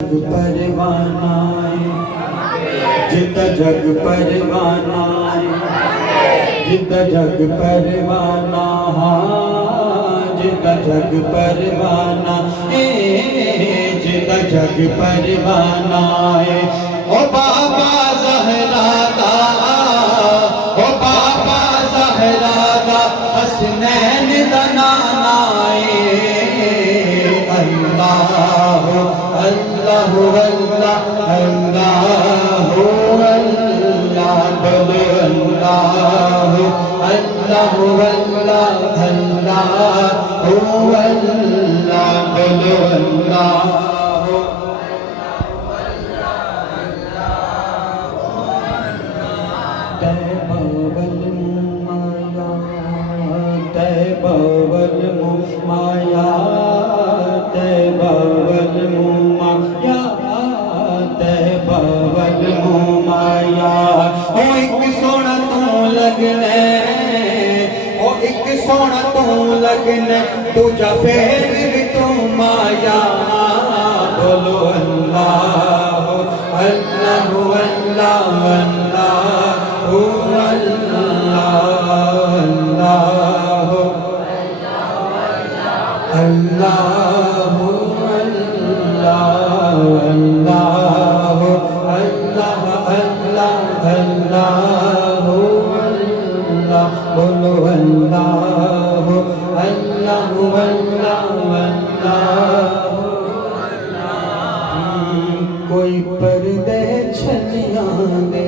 परवाना जिता जग परवाना जिता जग परवाना जिता जग परवाना जिता जग परवाना ओ बाबा ज़हरा दा ओ बाबा ज़हरा दा हसनैन दा नाना अल्लाह अल्लाह अल्लाह अल्लाह अल्लाह बोलो अल्लाह अल्लाह अल्लाह अल्लाह अल्लाह बोलो अल्लाह माया सोना तू लगने तुझा फेर भी तू माया बोलो अल्लाह अल्लाह अल्लाह अल्लाह अल्लाह अल्लाह बोलो अल्लाह अल्लाह अल्लाह कोई पर्दे छलियां दे